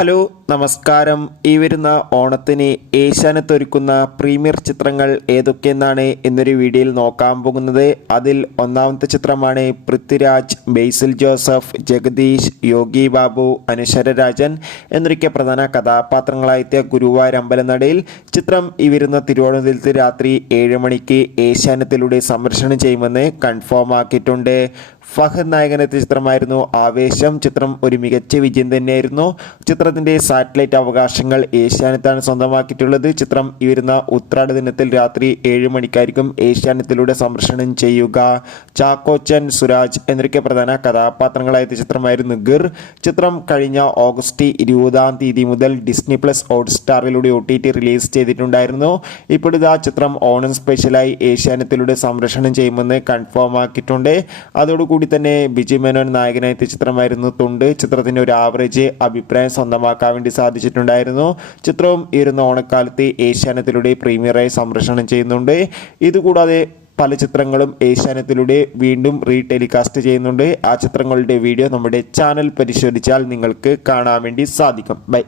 Hello നമസ്കാരം. ഈ വരുന്ന ഓണത്തിന് ഏഷ്യാനെറ്റ് ഒരുക്കുന്ന പ്രീമിയർ ചിത്രങ്ങൾ ഏതൊക്കെയെന്നാണ് എന്നൊരു വീഡിയോയിൽ നോക്കാൻ പോകുന്നത്. അതിൽ ഒന്നാമത്തെ ചിത്രമാണ് പൃഥ്വിരാജ്, ബേസിൽ ജോസഫ്, ജഗദീഷ്, യോഗി ബാബു, അനശ്വര രാജൻ എന്നൊക്കെ പ്രധാന കഥാപാത്രങ്ങളായെത്തിയ ഗുരുവായൂർ അമ്പലനടയിൽ ചിത്രം ഈ വരുന്ന തിരുവോണദിനത്തിൽ രാത്രി 7 മണിക്ക് ഏഷ്യാനെറ്റിലൂടെ സംപ്രേഷണം ചെയ്യുമെന്ന് കൺഫേം ആക്കിയിട്ടുണ്ട്. ഫഹദ് നായകനെത്തിയ ചിത്രമായിരുന്നു ആവേശം. ചിത്രം ഒരു മികച്ച വിജയം തന്നെയായിരുന്നു. ചിത്രത്തിന്റെ സാറ്റലൈറ്റ് അവകാശങ്ങൾ ഏഷ്യാനെറ്റാണ് സ്വന്തമാക്കിയിട്ടുള്ളത്. ചിത്രം ഈ വരുന്ന ഉത്രാട ദിനത്തിൽ രാത്രി 7 മണിക്കായിരിക്കും ഏഷ്യാനെറ്റിലൂടെ സംപ്രേഷണം ചെയ്യുക. ചാക്കോച്ചൻ, സുരാജ് എന്നൊക്കെ പ്രധാന കഥാപാത്രങ്ങളായ ചിത്രമായിരുന്നു ഗിർ. ചിത്രം കഴിഞ്ഞ ഓഗസ്റ്റ് 20-ാം തീയതി മുതൽ ഡിസ്നി പ്ലസ് ഹോട്ട്സ്റ്റാറിലൂടെ OTT റിലീസ് ചെയ്തിട്ടുണ്ടായിരുന്നു. ഇപ്പോഴിതാ ചിത്രം ഓണം സ്പെഷ്യലായി ഏഷ്യാനെറ്റിലൂടെ സംപ്രേഷണം ചെയ്യുമെന്ന് കൺഫേം ആക്കിയിട്ടുണ്ട്. അതോടുകൂടി തന്നെ ബിജു മേനോൻ നായകനായ ചിത്രമായിരുന്നു തുണ്ട്. ചിത്രത്തിന്റെ ഒരു ആവറേജ് അഭിപ്രായം സ്വന്തമാക്കാൻ വേണ്ടി സാധിച്ചിട്ടുണ്ടായിരുന്നു. ചിത്രവും ഇരുന്ന ഓണക്കാലത്ത് ഏഷ്യാനെറ്റിലൂടെ പ്രീമിയറായി സംപ്രേഷണം ചെയ്യുന്നുണ്ട്. ഇതുകൂടാതെ പല ചിത്രങ്ങളും ഏഷ്യാനെറ്റിലൂടെ വീണ്ടും ടെലികാസ്റ്റ് ചെയ്യുന്നുണ്ട്. ആ ചിത്രങ്ങളുടെ വീഡിയോ നമ്മുടെ ചാനൽ പരിശോധിച്ചാൽ നിങ്ങൾക്ക് കാണാൻ വേണ്ടി സാധിക്കും. ബൈ.